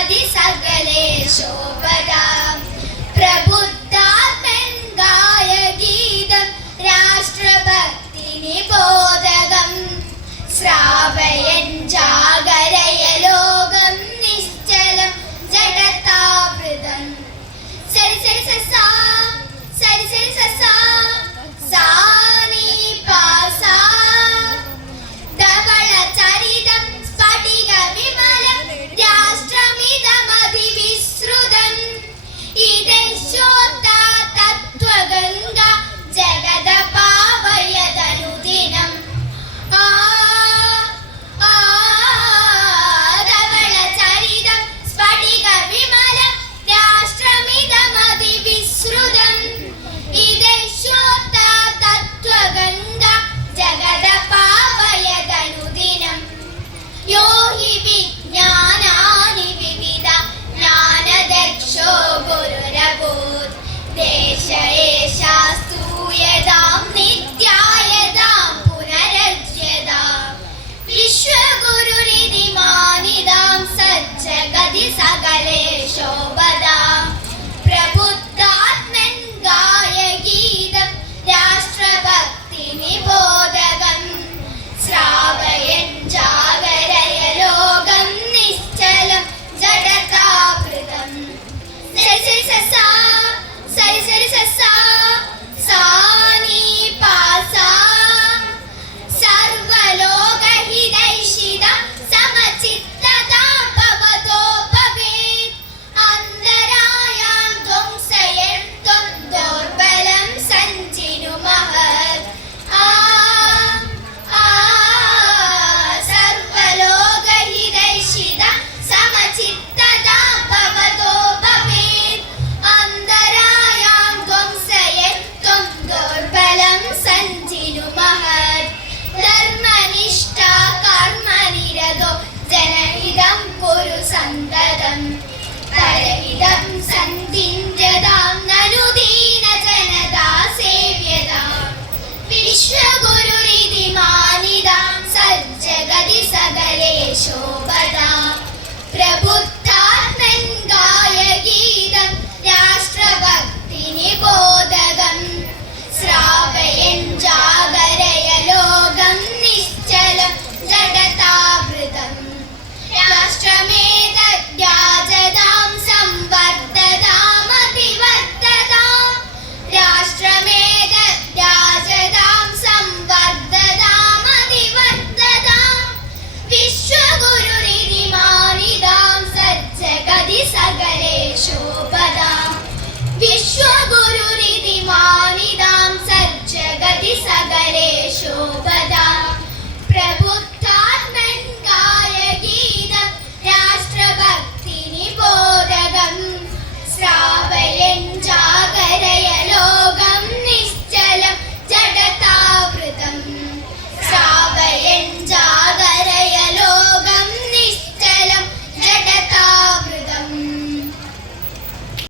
Jagathy സകലേ ശോഭരാം. പ്രബുദ്ധാത്മൻ ഗായഗീതം രാഷ്ട്രഭക്തി ബോധകം ശ്രാവയൻ Jah